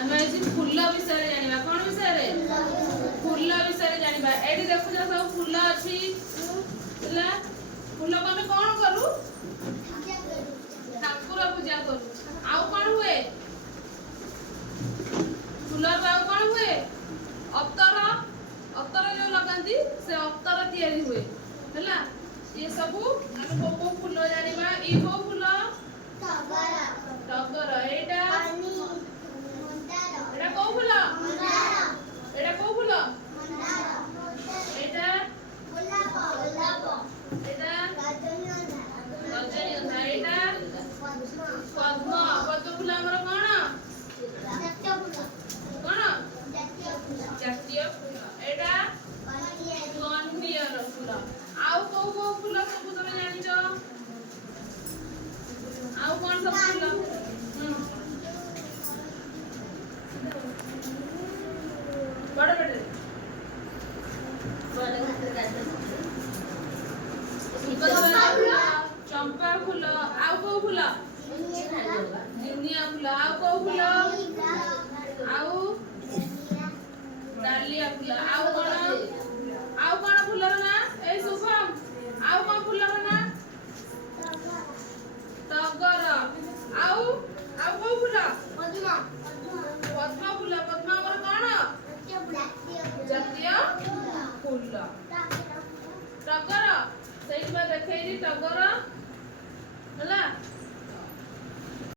आम आज फूल विषय जाना कौन विषय फूल विषय जाना ये देखु सब फूल अच्छी फूल को आम कौन करूँ ठाकुर पूजा करूँ आउ कौन हुए फूल आउ कौन हुए अतर अतर जो लगाती से अतर तैयारी हुए है ये सब आम को फूल जाना ये कौ फूल टगर एटा एटा कौ फूल एटा कौ फूल एटा एटा रजनीगंधा एटा पद्म पद्म फूल हमर कौन जातीय फूल एटा कनियर फूल आउ कौ कौ फूल सब तुम जानिछ आउ कौन सब फूल बड़ चंपा फूल आउ कौ फूल निनिया फूल आउ कौ फूल आउ डालिया फूल आउ कौन फूल